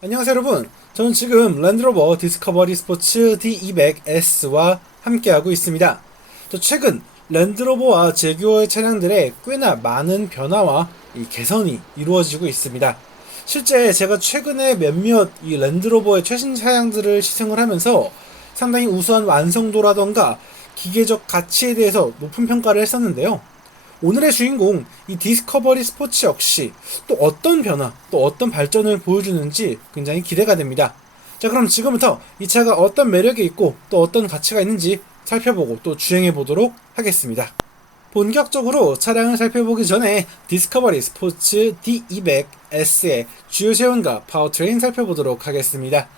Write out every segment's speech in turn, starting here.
안녕하세요 여러분, 저는 지금 랜드로버 디스커버리 스포츠 D200S와 함께하고 있습니다. 저 최근 랜드로버와 제규어의 차량들의 꽤나 많은 변화와 개선이 이루어지고 있습니다. 실제 제가 최근에 몇몇 이 랜드로버의 최신 차량들을 시승을 하면서 상당히 우수한 완성도라던가 기계적 가치에 대해서 높은 평가를 했었는데요. 오늘의 주인공 이 디스커버리 스포츠 역시 또 어떤 변화, 또 어떤 발전을 보여주는지 굉장히 기대가 됩니다. 자, 그럼 지금부터 이 차가 어떤 매력이 있고 또 어떤 가치가 있는지 살펴보고 또 주행해 보도록 하겠습니다. 본격적으로 차량을 살펴보기 전에 디스커버리 스포츠 D200S의 주요 체온과 파워트레인 살펴보도록 하겠습니다.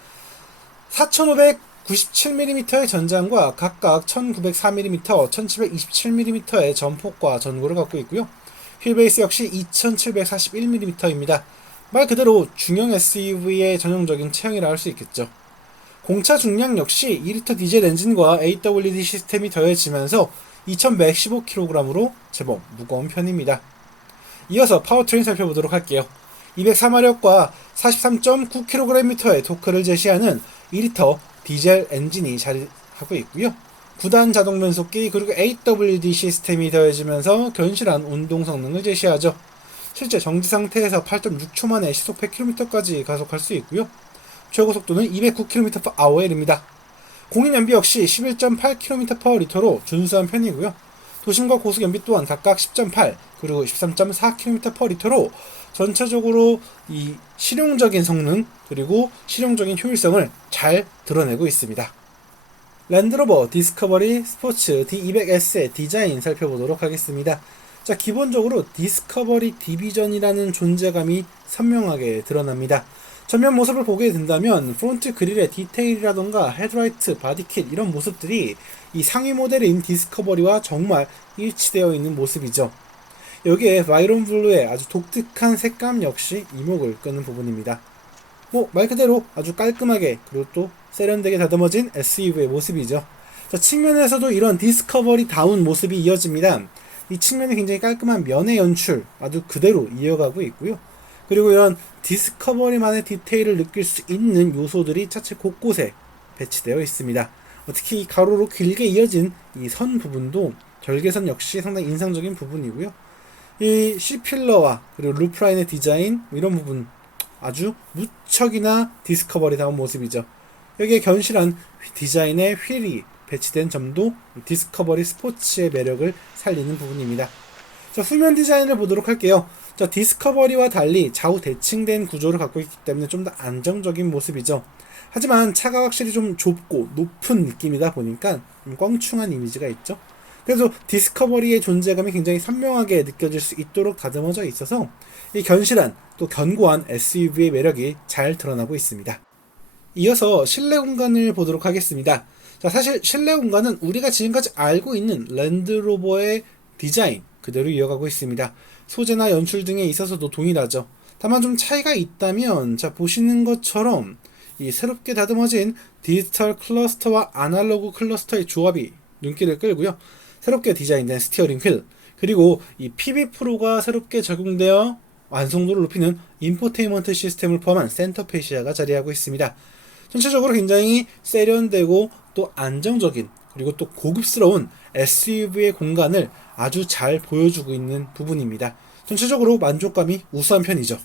4597mm의 전장과 각각 1904mm, 1727mm의 전폭과 전고를 갖고 있고요. 휠베이스 역시 2741mm입니다. 말 그대로 중형 SUV의 전형적인 체형이라 할 수 있겠죠. 공차 중량 역시 2리터 디젤 엔진과 AWD 시스템이 더해지면서 2115kg으로 제법 무거운 편입니다. 이어서 파워트레인 살펴보도록 할게요. 204마력과 43.9kgm의 토크를 제시하는 2리터 디젤 엔진이 자리하고 있고요. 9단 자동 변속기 그리고 AWD 시스템이 더해지면서 견실한 운동 성능을 제시하죠. 실제 정지 상태에서 8.6초 만에 시속 100km까지 가속할 수 있고요. 최고 속도는 209km/h에 이릅니다. 공인 연비 역시 11.8km/L로 준수한 편이고요. 도심과 고속 연비 또한 각각 10.8 그리고 13.4km/L로 전체적으로 이 실용적인 성능 그리고 실용적인 효율성을 잘 드러내고 있습니다. 랜드로버 디스커버리 스포츠 D200S의 디자인 살펴보도록 하겠습니다. 자, 기본적으로 디스커버리 디비전이라는 존재감이 선명하게 드러납니다. 전면 모습을 보게 된다면 프론트 그릴의 디테일이라던가 헤드라이트, 바디킷 이런 모습들이 이 상위 모델인 디스커버리와 정말 일치되어 있는 모습이죠. 여기에 바이런 블루의 아주 독특한 색감 역시 이목을 끄는 부분입니다. 말 그대로 아주 깔끔하게 그리고 또 세련되게 다듬어진 SUV의 모습이죠. 자, 측면에서도 이런 디스커버리다운 모습이 이어집니다. 이 측면이 굉장히 깔끔한 면의 연출 아주 그대로 이어가고 있고요. 그리고 이런 디스커버리만의 디테일을 느낄 수 있는 요소들이 차체 곳곳에 배치되어 있습니다. 특히 가로로 길게 이어진 이 선 부분도 절개선 역시 상당히 인상적인 부분이고요. 이 C필러와 그리고 루프라인의 디자인 이런 부분 아주 무척이나 디스커버리다운 모습이죠. 여기에 견실한 디자인의 휠이 배치된 점도 디스커버리 스포츠의 매력을 살리는 부분입니다. 자, 후면 디자인을 보도록 할게요. 자, 디스커버리와 달리 좌우 대칭된 구조를 갖고 있기 때문에 좀 더 안정적인 모습이죠. 하지만 차가 확실히 좀 좁고 높은 느낌이다 보니까 좀 껑충한 이미지가 있죠. 그래서 디스커버리의 존재감이 굉장히 선명하게 느껴질 수 있도록 다듬어져 있어서 이 견실한 또 견고한 SUV의 매력이 잘 드러나고 있습니다. 이어서 실내 공간을 보도록 하겠습니다. 자, 사실 실내 공간은 우리가 지금까지 알고 있는 랜드로버의 디자인 그대로 이어가고 있습니다. 소재나 연출 등에 있어서도 동일하죠. 다만 좀 차이가 있다면 자, 보시는 것처럼 이 새롭게 다듬어진 디지털 클러스터와 아날로그 클러스터의 조합이 눈길을 끌고요. 새롭게 디자인된 스티어링 휠 그리고 이 PB 프로가 새롭게 적용되어 완성도를 높이는 인포테인먼트 시스템을 포함한 센터페시아가 자리하고 있습니다. 전체적으로 굉장히 세련되고 또 안정적인 그리고 또 고급스러운 SUV의 공간을 아주 잘 보여주고 있는 부분입니다. 전체적으로 만족감이 우수한 편이죠.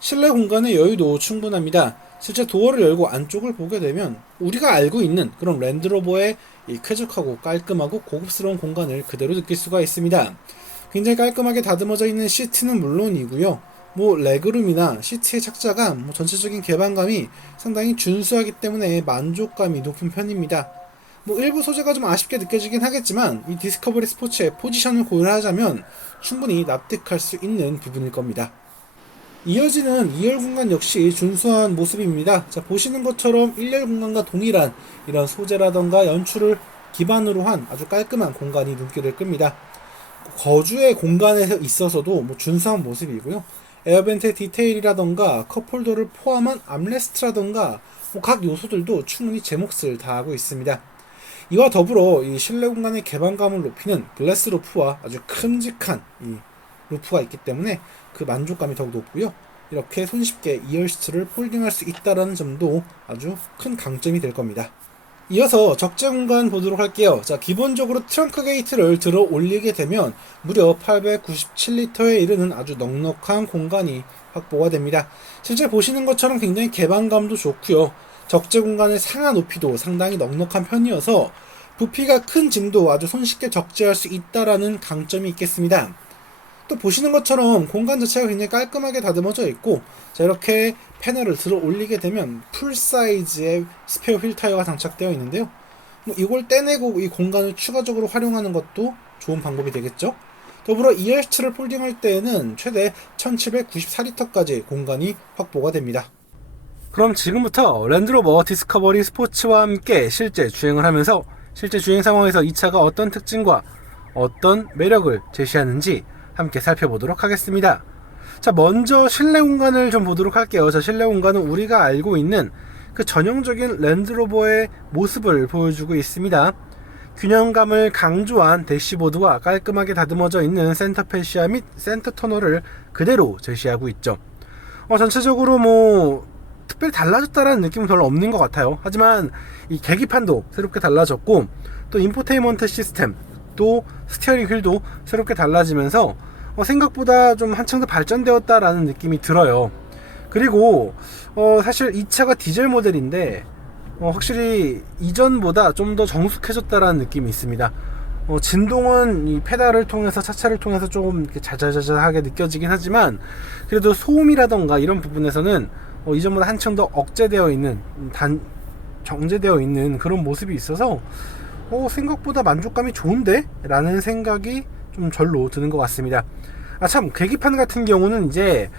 실내 공간의 여유도 충분합니다. 실제 도어를 열고 안쪽을 보게 되면 우리가 알고 있는 그런 랜드로버의 이 쾌적하고 깔끔하고 고급스러운 공간을 그대로 느낄 수가 있습니다. 굉장히 깔끔하게 다듬어져 있는 시트는 물론이고요. 레그룸이나 시트의 착자감, 전체적인 개방감이 상당히 준수하기 때문에 만족감이 높은 편입니다. 일부 소재가 좀 아쉽게 느껴지긴 하겠지만 이 디스커버리 스포츠의 포지션을 고려하자면 충분히 납득할 수 있는 부분일 겁니다. 이어지는 2열 공간 역시 준수한 모습입니다. 자, 보시는 것처럼 1열 공간과 동일한 이런 소재라던가 연출을 기반으로 한 아주 깔끔한 공간이 눈길을 끕니다. 거주의 공간에 있어서도 준수한 모습이고요. 에어벤트 디테일이라던가 컵홀더를 포함한 암레스트라던가 각 요소들도 충분히 제 몫을 다하고 있습니다. 이와 더불어 이 실내 공간의 개방감을 높이는 글래스 루프와 아주 큼직한 이 루프가 있기 때문에 그 만족감이 더욱 높고요. 이렇게 손쉽게 2열 시트를 폴딩할 수 있다는 점도 아주 큰 강점이 될 겁니다. 이어서 적재 공간 보도록 할게요. 자, 기본적으로 트렁크 게이트를 들어 올리게 되면 무려 897리터에 이르는 아주 넉넉한 공간이 확보가 됩니다. 실제 보시는 것처럼 굉장히 개방감도 좋고요. 적재 공간의 상하 높이도 상당히 넉넉한 편이어서 부피가 큰 짐도 아주 손쉽게 적재할 수 있다라는 강점이 있겠습니다. 또 보시는 것처럼 공간 자체가 굉장히 깔끔하게 다듬어져 있고, 자, 이렇게 패널을 들어 올리게 되면 풀 사이즈의 스페어 휠 타이어가 장착되어 있는데요. 이걸 떼내고 이 공간을 추가적으로 활용하는 것도 좋은 방법이 되겠죠. 더불어 2열 시트를 폴딩할 때에는 최대 1794리터까지 공간이 확보가 됩니다. 그럼 지금부터 랜드로버 디스커버리 스포츠와 함께 실제 주행을 하면서 실제 주행 상황에서 이 차가 어떤 특징과 어떤 매력을 제시하는지 함께 살펴보도록 하겠습니다. 자, 먼저 실내 공간을 좀 보도록 할게요. 자, 실내 공간은 우리가 알고 있는 그 전형적인 랜드로버의 모습을 보여주고 있습니다. 균형감을 강조한 대시보드와 깔끔하게 다듬어져 있는 센터 패시아 및 센터 터널을 그대로 제시하고 있죠. 전체적으로 뭐 특별히 달라졌다라는 느낌은 별로 없는 것 같아요. 하지만 이 계기판도 새롭게 달라졌고, 또 인포테인먼트 시스템, 또 스티어링 휠도 새롭게 달라지면서 생각보다 좀 한층 더 발전되었다라는 느낌이 들어요. 그리고 사실 이 차가 디젤 모델인데 확실히 이전보다 좀 더 정숙해졌다라는 느낌이 있습니다. 진동은 이 페달을 통해서, 차체를 통해서 조금 이렇게 자자자자하게 느껴지긴 하지만, 그래도 소음이라던가 이런 부분에서는 이전보다 한층 더 억제되어 있는, 정제되어 있는 그런 모습이 있어서 생각보다 만족감이 좋은데? 라는 생각이 좀 절로 드는 것 같습니다. 참, 계기판 같은 경우는 이제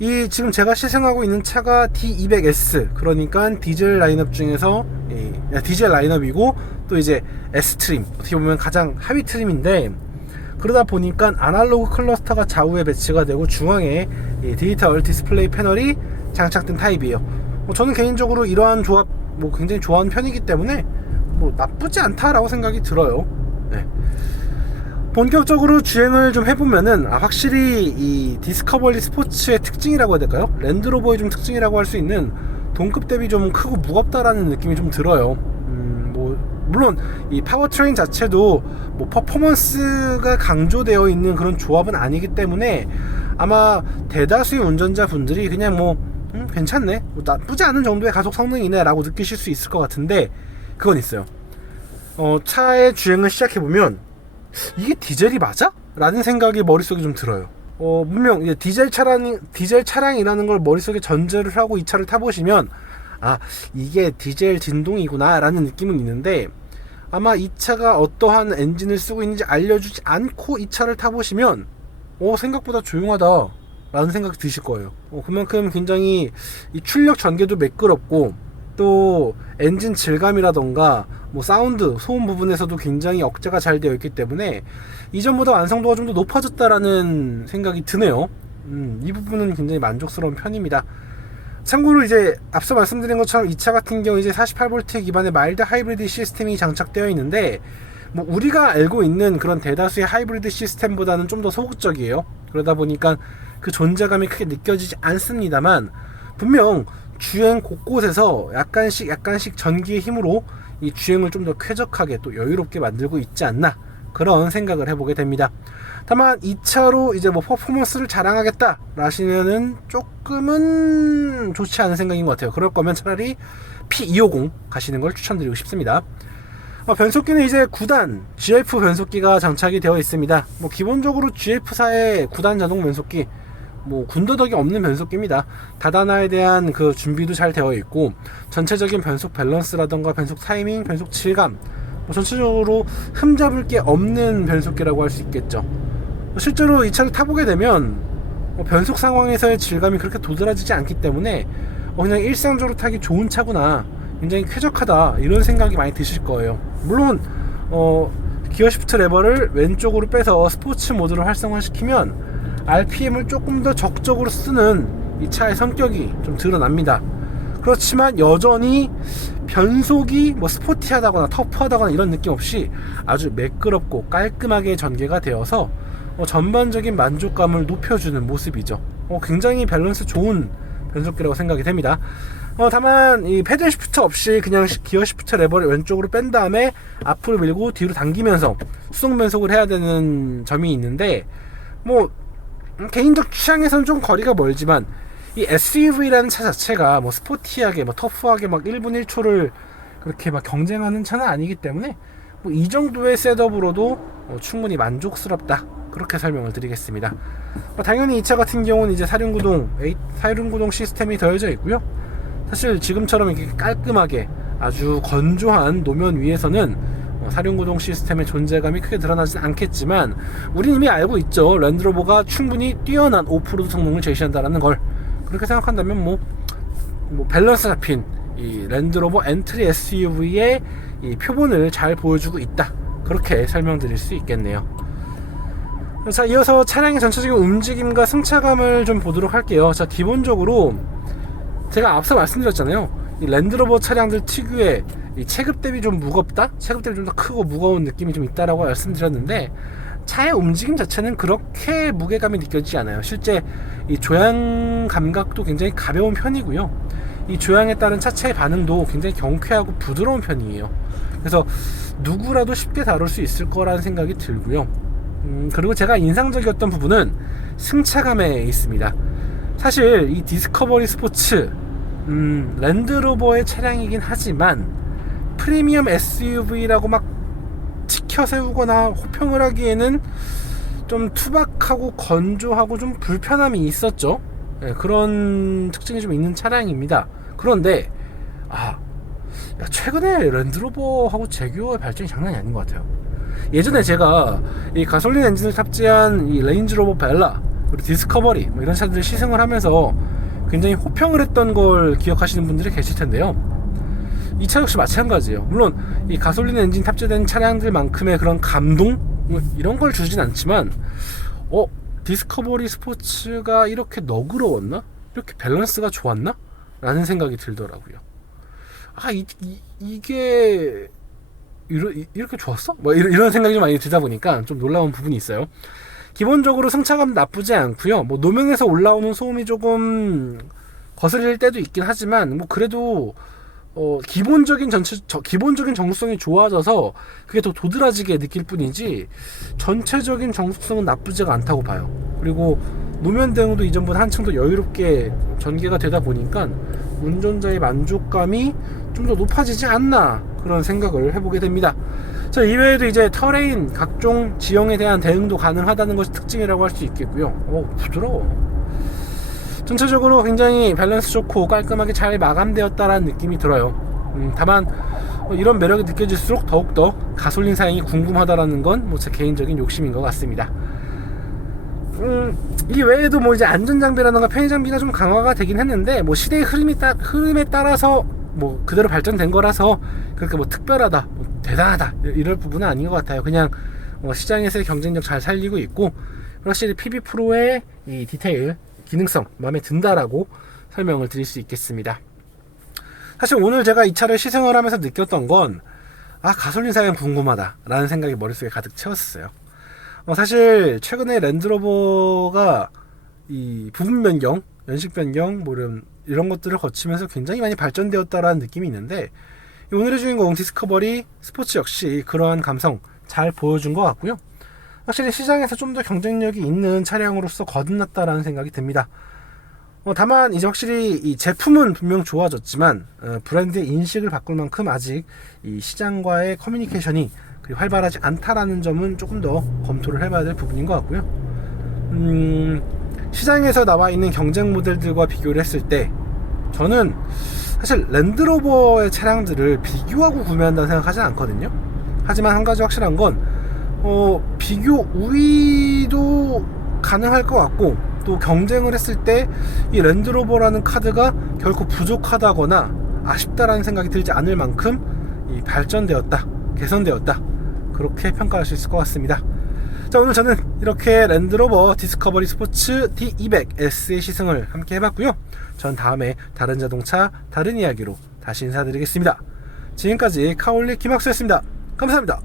이 지금 제가 시승하고 있는 차가 D200S, 그러니까 디젤 라인업 중에서 디젤 라인업이고, 또 이제 S 트림, 어떻게 보면 가장 하위 트림인데, 그러다 보니까 아날로그 클러스터가 좌우에 배치가 되고 중앙에 디지털 디스플레이 패널이 장착된 타입이에요. 저는 개인적으로 이러한 조합 굉장히 좋아하는 편이기 때문에 나쁘지 않다라고 생각이 들어요. 네. 본격적으로 주행을 좀 해보면은 확실히 이 디스커버리 스포츠의 특징이라고 해야 될까요? 랜드로버의 좀 특징이라고 할 수 있는 동급 대비 좀 크고 무겁다라는 느낌이 좀 들어요. 물론 이 파워트레인 자체도 퍼포먼스가 강조되어 있는 그런 조합은 아니기 때문에 아마 대다수의 운전자분들이 그냥 괜찮네, 나쁘지 않은 정도의 가속 성능이네 라고 느끼실 수 있을 것 같은데, 그건 있어요. 차의 주행을 시작해보면 이게 디젤이 맞아? 라는 생각이 머릿속에 좀 들어요. 분명 이제 디젤 차량이라는 걸 머릿속에 전제를 하고 이 차를 타보시면 이게 디젤 진동이구나 라는 느낌은 있는데, 아마 이 차가 어떠한 엔진을 쓰고 있는지 알려주지 않고 이 차를 타보시면 생각보다 조용하다 라는 생각이 드실 거예요. 그만큼 굉장히 이 출력 전개도 매끄럽고, 또 엔진 질감이라던가 사운드, 소음 부분에서도 굉장히 억제가 잘 되어 있기 때문에 이전보다 완성도가 좀 더 높아졌다라는 생각이 드네요. 이 부분은 굉장히 만족스러운 편입니다. 참고로 이제 앞서 말씀드린 것처럼 이 차 같은 경우 이제 48V 기반의 마일드 하이브리드 시스템이 장착되어 있는데, 우리가 알고 있는 그런 대다수의 하이브리드 시스템보다는 좀 더 소극적이에요. 그러다 보니까 그 존재감이 크게 느껴지지 않습니다만, 분명 주행 곳곳에서 약간씩 전기의 힘으로 이 주행을 좀 더 쾌적하게 또 여유롭게 만들고 있지 않나, 그런 생각을 해보게 됩니다. 다만 이 차로 이제 퍼포먼스를 자랑하겠다 라시면은 조금은 좋지 않은 생각인 것 같아요. 그럴 거면 차라리 P250 가시는 걸 추천드리고 싶습니다. 변속기는 이제 9단 GF 변속기가 장착이 되어 있습니다. 기본적으로 GF사의 9단 자동 변속기, 군더더기 없는 변속기입니다. 다단화에 대한 그 준비도 잘 되어 있고, 전체적인 변속 밸런스라던가 변속 타이밍, 변속 질감, 전체적으로 흠잡을 게 없는 변속기라고 할 수 있겠죠. 실제로 이 차를 타보게 되면 변속 상황에서의 질감이 그렇게 도드라지지 않기 때문에 그냥 일상적으로 타기 좋은 차구나, 굉장히 쾌적하다, 이런 생각이 많이 드실 거예요. 물론 기어 시프트 레버를 왼쪽으로 빼서 스포츠 모드를 활성화시키면 RPM을 조금 더 적극적으로 쓰는 이 차의 성격이 좀 드러납니다. 그렇지만 여전히 변속이 스포티하다거나 터프하다거나 이런 느낌 없이 아주 매끄럽고 깔끔하게 전개가 되어서 전반적인 만족감을 높여주는 모습이죠. 굉장히 밸런스 좋은 변속기라고 생각이 됩니다. 다만 이 패들 시프트 없이 그냥 기어 시프트 레버를 왼쪽으로 뺀 다음에 앞으로 밀고 뒤로 당기면서 수동 변속을 해야 되는 점이 있는데, 뭐 개인적 취향에서는 좀 거리가 멀지만 이 SUV라는 차 자체가 뭐 스포티하게 터프하게 1분 1초를 그렇게 경쟁하는 차는 아니기 때문에 뭐 이 정도의 셋업으로도 충분히 만족스럽다, 그렇게 설명을 드리겠습니다. 당연히 이 차 같은 경우는 이제 사륜구동 시스템이 더해져 있고요. 사실 지금처럼 이렇게 깔끔하게 아주 건조한 노면 위에서는 사륜구동 시스템의 존재감이 크게 드러나진 않겠지만, 우린 이미 알고 있죠. 랜드로버가 충분히 뛰어난 오프로드 성능을 제시한다는 걸. 그렇게 생각한다면 뭐 밸런스 잡힌 이 랜드로버 엔트리 SUV의 이 표본을 잘 보여주고 있다, 그렇게 설명드릴 수 있겠네요. 자, 이어서 차량의 전체적인 움직임과 승차감을 좀 보도록 할게요. 자, 기본적으로 제가 앞서 말씀드렸잖아요. 이 랜드로버 차량들 특유의 이 체급 대비 좀 무겁다? 체급 대비 좀 더 크고 무거운 느낌이 좀 있다라고 말씀드렸는데, 차의 움직임 자체는 그렇게 무게감이 느껴지지 않아요. 실제 이 조향 감각도 굉장히 가벼운 편이고요. 이 조향에 따른 차체의 반응도 굉장히 경쾌하고 부드러운 편이에요. 그래서 누구라도 쉽게 다룰 수 있을 거라는 생각이 들고요. 그리고 제가 인상적이었던 부분은 승차감에 있습니다. 사실 이 디스커버리 스포츠 랜드로버의 차량이긴 하지만 프리미엄 SUV라고 치켜 세우거나 호평을 하기에는 좀 투박하고 건조하고 좀 불편함이 있었죠. 그런 특징이 좀 있는 차량입니다. 그런데 최근에 랜드로버하고 제규어의 발전이 장난이 아닌 것 같아요. 예전에 제가 이 가솔린 엔진을 탑재한 이 레인지로버 벨라 그리고 디스커버리 이런 차들을 시승을 하면서 굉장히 호평을 했던 걸 기억하시는 분들이 계실 텐데요. 이 차 역시 마찬가지예요. 물론 이 가솔린 엔진 탑재된 차량들만큼의 그런 감동 이런 걸 주진 않지만 디스커버리 스포츠가 이렇게 너그러웠나? 이렇게 밸런스가 좋았나? 라는 생각이 들더라고요. 이게 이렇게 좋았어? 이런 생각이 좀 많이 들다 보니까 좀 놀라운 부분이 있어요. 기본적으로 승차감 나쁘지 않고요. 노면에서 올라오는 소음이 조금 거슬릴 때도 있긴 하지만 그래도 기본적인 정숙성이 좋아져서 그게 더 도드라지게 느낄 뿐이지 전체적인 정숙성은 나쁘지가 않다고 봐요. 그리고 노면 대응도 이전보다 한층 더 여유롭게 전개가 되다 보니까 운전자의 만족감이 좀 더 높아지지 않나, 그런 생각을 해보게 됩니다. 자, 이외에도 이제 터레인 각종 지형에 대한 대응도 가능하다는 것이 특징이라고 할 수 있겠고요. 부드러워. 전체적으로 굉장히 밸런스 좋고 깔끔하게 잘 마감되었다라는 느낌이 들어요. 다만 이런 매력이 느껴질수록 더욱더 가솔린 사양이 궁금하다라는 건 제 개인적인 욕심인 것 같습니다. 이 외에도 이제 안전장비라든가 편의장비가 좀 강화가 되긴 했는데 시대의 흐름에 따라서 그대로 발전된 거라서 그렇게 특별하다, 대단하다 이럴 부분은 아닌 것 같아요. 그냥 시장에서의 경쟁력 잘 살리고 있고, 확실히 PB 프로의 이 디테일 기능성 마음에 든다라고 설명을 드릴 수 있겠습니다. 사실 오늘 제가 이 차를 시승을 하면서 느꼈던 건 가솔린 사양 궁금하다 라는 생각이 머릿속에 가득 채웠어요. 사실 최근에 랜드로버가 이 부분 변경, 연식 변경 이런 것들을 거치면서 굉장히 많이 발전되었다라는 느낌이 있는데, 오늘의 주인공 디스커버리 스포츠 역시 그러한 감성 잘 보여준 것 같고요. 확실히 시장에서 좀 더 경쟁력이 있는 차량으로서 거듭났다라는 생각이 듭니다. 다만 이제 확실히 이 제품은 분명 좋아졌지만 브랜드의 인식을 바꿀 만큼 아직 이 시장과의 커뮤니케이션이 그리 활발하지 않다라는 점은 조금 더 검토를 해봐야 될 부분인 것 같고요. 시장에서 나와 있는 경쟁 모델들과 비교를 했을 때 저는 사실 랜드로버의 차량들을 비교하고 구매한다는 생각하지 않거든요. 하지만 한 가지 확실한 건 비교 우위도 가능할 것 같고, 또 경쟁을 했을 때 이 랜드로버라는 카드가 결코 부족하다거나 아쉽다라는 생각이 들지 않을 만큼 이 발전되었다, 개선되었다, 그렇게 평가할 수 있을 것 같습니다. 자, 오늘 저는 이렇게 랜드로버 디스커버리 스포츠 D200S의 시승을 함께 해봤고요. 전 다음에 다른 자동차 다른 이야기로 다시 인사드리겠습니다. 지금까지 카올리 김학수였습니다. 감사합니다.